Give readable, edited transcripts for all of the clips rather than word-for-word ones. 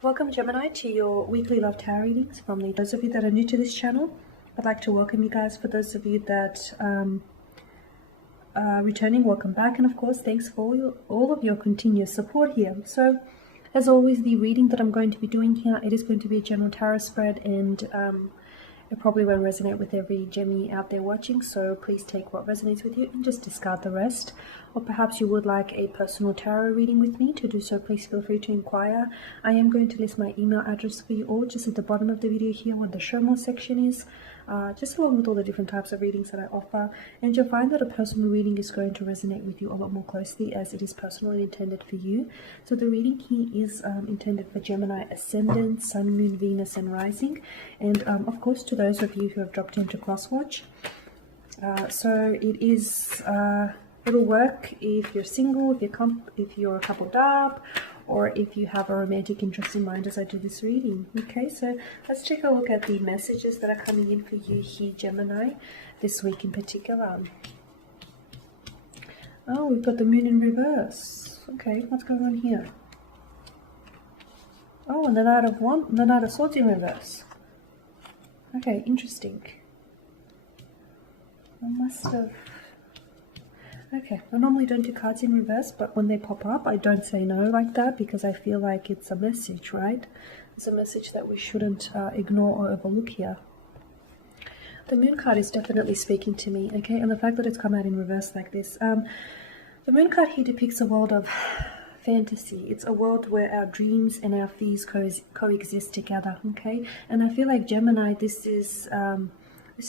Welcome Gemini to your weekly love tarot readings from me. Those of you that are new to this channel, I'd like to welcome you guys. For those of you that are returning, welcome back, and of course thanks for all of your continuous support here. So as always, the reading that I'm going to be doing here, it is going to be a general tarot spread, and it probably won't resonate with every Gemini out there watching, so please take what resonates with you and just discard the rest. Or perhaps you would like a personal tarot reading with me. To do so, please feel free to inquire. I am going to list my email address for you all just at the bottom of the video here where the show more section is, just along with all the different types of readings that I offer. And you'll find that a personal reading is going to resonate with you a lot more closely as it is personal and intended for you. So the reading here is intended for Gemini Ascendant, Sun, Moon, Venus and Rising. And of course to those of you who have dropped into Crosswatch. So it is... it'll work if you're single, if you're coupled up, or if you have a romantic interest in mind as I do this reading. Okay, so let's take a look at the messages that are coming in for you here, Gemini, this week in particular. Oh, we've got the moon in reverse. Okay, what's going on here? Oh, and the Knight of Swords in reverse. Okay, interesting. I must have... Okay, I normally don't do cards in reverse, but when they pop up, I don't say no like that because I feel like it's a message, right? It's a message that we shouldn't ignore or overlook here. The Moon card is definitely speaking to me, okay? And the fact that it's come out in reverse like this. The Moon card here depicts a world of fantasy. It's a world where our dreams and our fears coexist together, okay? And I feel like Gemini, this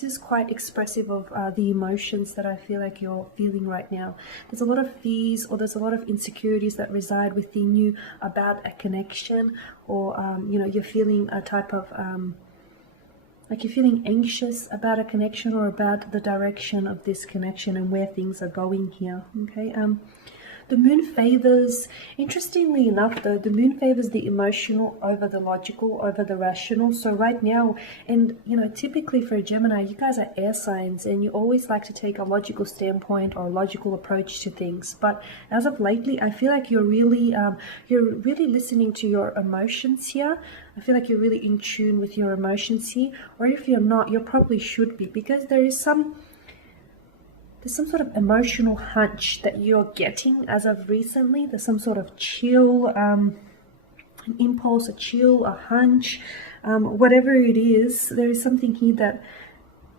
is quite expressive of the emotions that I feel like you're feeling right now. There's a lot of fears or there's a lot of insecurities that reside within you about a connection, or you know, you're feeling a type of like you're feeling anxious about a connection or about the direction of this connection and where things are going here. Okay. The moon favors, interestingly enough though, the moon favors the emotional over the logical, over the rational. So right now, and you know, typically for a Gemini, you guys are air signs and you always like to take a logical standpoint or a logical approach to things. But as of lately, I feel like you're really listening to your emotions here. I feel like you're really in tune with your emotions here. Or if you're not, you probably should be, because there's some sort of emotional hunch that you're getting as of recently. There's some sort of chill, an impulse, a chill, a hunch, whatever it is. There is something here that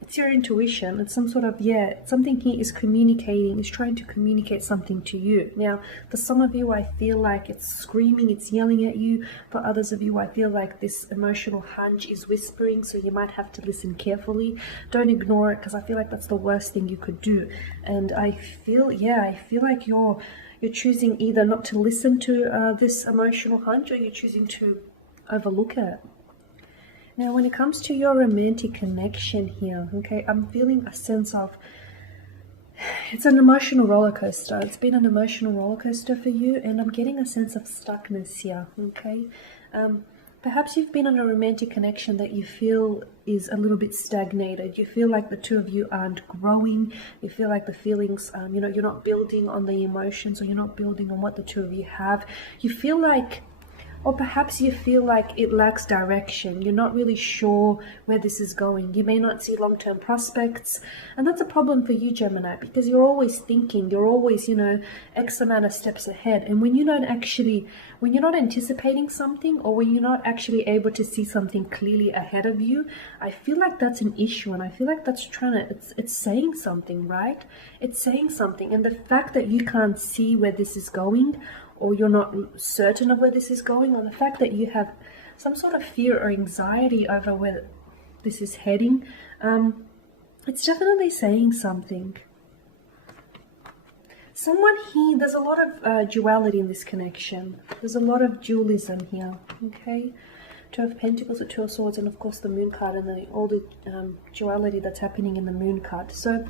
it's your intuition. It's some sort of, something here is communicating, is trying to communicate something to you. Now, for some of you, I feel like it's screaming, it's yelling at you. For others of you, I feel like this emotional hunch is whispering, so you might have to listen carefully. Don't ignore it, because I feel like that's the worst thing you could do. And I feel like you're choosing either not to listen to this emotional hunch, or you're choosing to overlook it. Now, when it comes to your romantic connection here, okay, I'm feeling a sense of, it's an emotional roller coaster. It's been an emotional roller coaster for you, and I'm getting a sense of stuckness here, okay? Perhaps you've been in a romantic connection that you feel is a little bit stagnated. You feel like the two of you aren't growing. You feel like the feelings, you know, you're not building on the emotions, or you're not building on what the two of you have. You feel like, or perhaps you feel like it lacks direction. You're not really sure where this is going. You may not see long-term prospects. And that's a problem for you, Gemini, because you're always thinking, you're always, you know, X amount of steps ahead. And when you're not anticipating something, or when you're not actually able to see something clearly ahead of you, I feel like that's an issue. And I feel like that's it's saying something, right? It's saying something. And the fact that you can't see where this is going, or you're not certain of where this is going, or the fact that you have some sort of fear or anxiety over where this is heading, it's definitely saying something. Someone here, there's a lot of duality in this connection. There's a lot of dualism here, okay? Two of Pentacles, the Two of Swords, and of course the Moon card, and all the duality that's happening in the Moon card. So,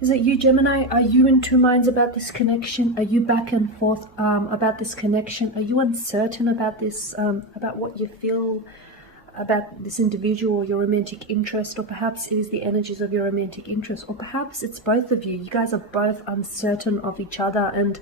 is it you, Gemini? Are you in two minds about this connection? Are you back and forth about this connection? Are you uncertain about this, about what you feel about this individual or your romantic interest? Or perhaps it is the energies of your romantic interest, or perhaps it's both of you. You guys are both uncertain of each other, and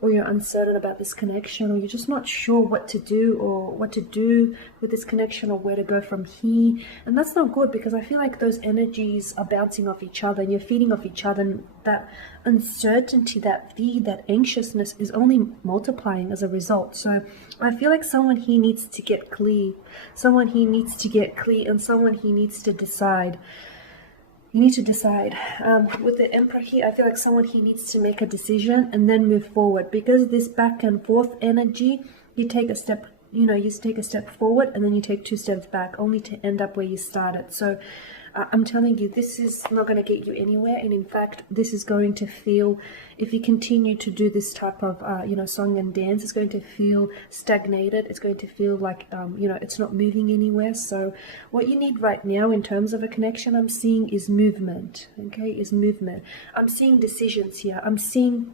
or you're uncertain about this connection, or you're just not sure what to do or what to do with this connection or where to go from here. And that's not good, because I feel like those energies are bouncing off each other and you're feeding off each other, and that uncertainty, that fear, that anxiousness is only multiplying as a result. So I feel like someone here needs to get clear. Someone here needs to get clear, and someone here needs to decide. You need to decide. With the Emperor here, I feel like someone here needs to make a decision and then move forward, because this back and forth energy, you take a step, you take a step forward and then you take 2 steps back, only to end up where you started. So I'm telling you, this is not going to get you anywhere. And in fact, this is going to feel, if you continue to do this type of, song and dance, it's going to feel stagnated. It's going to feel like, it's not moving anywhere. So what you need right now in terms of a connection, I'm seeing is movement, okay, is movement. I'm seeing decisions here. I'm seeing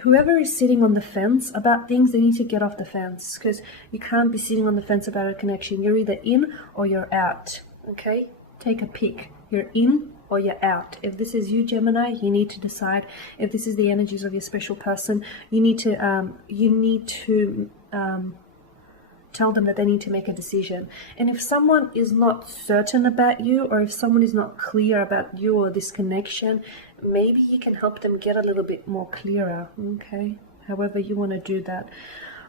whoever is sitting on the fence about things, they need to get off the fence, because you can't be sitting on the fence about a connection. You're either in or you're out. Okay, take a pick. You're in or you're out. If this is you, Gemini, you need to decide. If this is the energies of your special person, you need to tell them that they need to make a decision. And if someone is not certain about you, or if someone is not clear about you or this connection, maybe you can help them get a little bit more clearer. Okay, however you want to do that.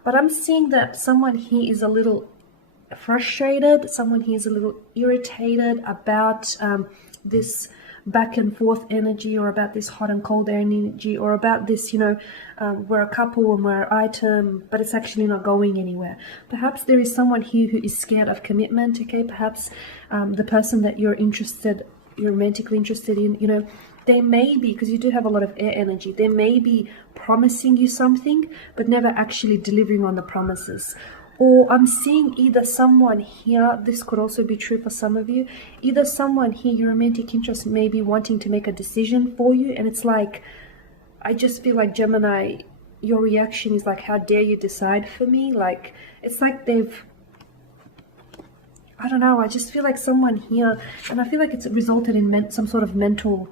But I'm seeing that someone here is a little frustrated, someone here is a little irritated about this back and forth energy, or about this hot and cold energy, or about this, we're a couple and we're an item, but it's actually not going anywhere. Perhaps there is someone here who is scared of commitment, okay? Perhaps the person that you're romantically interested in, they may be, because you do have a lot of air energy, they may be promising you something, but never actually delivering on the promises. Or I'm seeing either someone here, this could also be true for some of you, either someone here, your romantic interest may be wanting to make a decision for you, and it's like, I just feel like, Gemini, your reaction is like, how dare you decide for me? Like, it's like I don't know, I just feel like someone here, and I feel like it's resulted in some sort of mental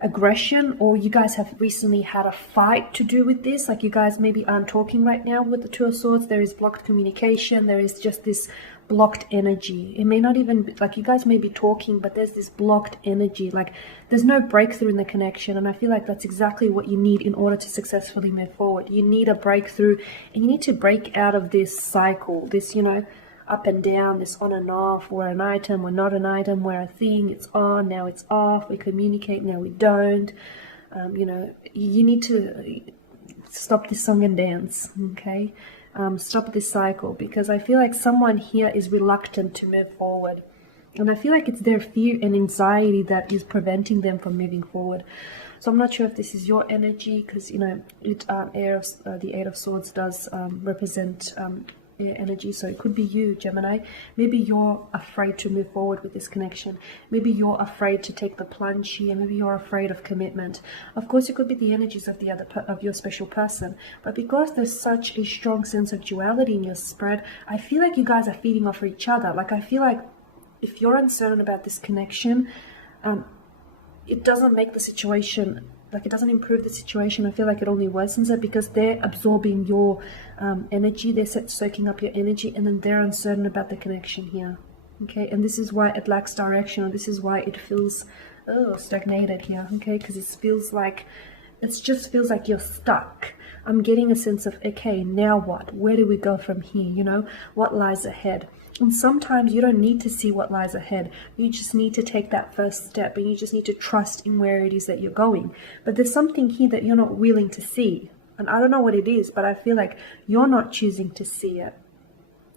aggression, or you guys have recently had a fight to do with this. Like, you guys maybe aren't talking right now with the Two of Swords. There is blocked communication. There is just this blocked energy. It may not even be, like, you guys may be talking, but there's this blocked energy. Like, there's no breakthrough in the connection, and I feel like that's exactly what you need in order to successfully move forward. You need a breakthrough, and you need to break out of this cycle, this, up and down, this on and off. We're an item, we're not an item, we're a thing, it's on, now it's off, we communicate, now we don't. You need to stop this song and dance, okay? Stop this cycle, because I feel like someone here is reluctant to move forward. And I feel like it's their fear and anxiety that is preventing them from moving forward. So I'm not sure if this is your energy, because, the Eight of Swords does represent air energy, so it could be you, Gemini. Maybe you're afraid to move forward with this connection. Maybe you're afraid to take the plunge here. Maybe you're afraid of commitment. Of course, it could be the energies of of your special person, but because there's such a strong sense of duality in your spread, I feel like you guys are feeding off each other. Like, I feel like if you're uncertain about this connection, it doesn't make the situation, like, it doesn't improve the situation. I feel like it only worsens it, because they're absorbing your energy, they're soaking up your energy, and then they're uncertain about the connection here. Okay, and this is why it lacks direction, or this is why it feels stagnated here. Okay, because it just feels like you're stuck. I'm getting a sense of, okay, now what? Where do we go from here? What lies ahead? And sometimes you don't need to see what lies ahead. You just need to take that first step, and you just need to trust in where it is that you're going. But there's something here that you're not willing to see. And I don't know what it is, but I feel like you're not choosing to see it.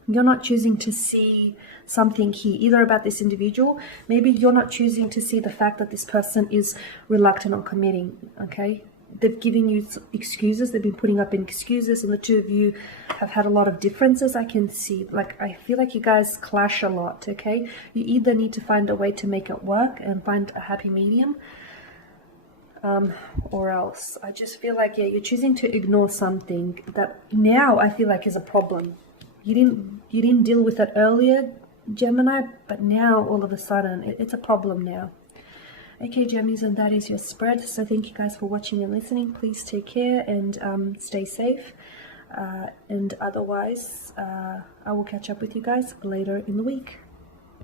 You're not choosing to see something here, either about this individual. Maybe you're not choosing to see the fact that this person is reluctant on committing, okay? They've given you excuses. They've been putting up excuses, and the two of you have had a lot of differences. I can see, like, I feel like you guys clash a lot, okay? You either need to find a way to make it work and find a happy medium, or else. I just feel like, you're choosing to ignore something that now I feel like is a problem. You didn't deal with it earlier, Gemini, but now all of a sudden it's a problem now. Okay, Jammies, and that is your spread. So thank you guys for watching and listening. Please take care and stay safe. And otherwise, I will catch up with you guys later in the week.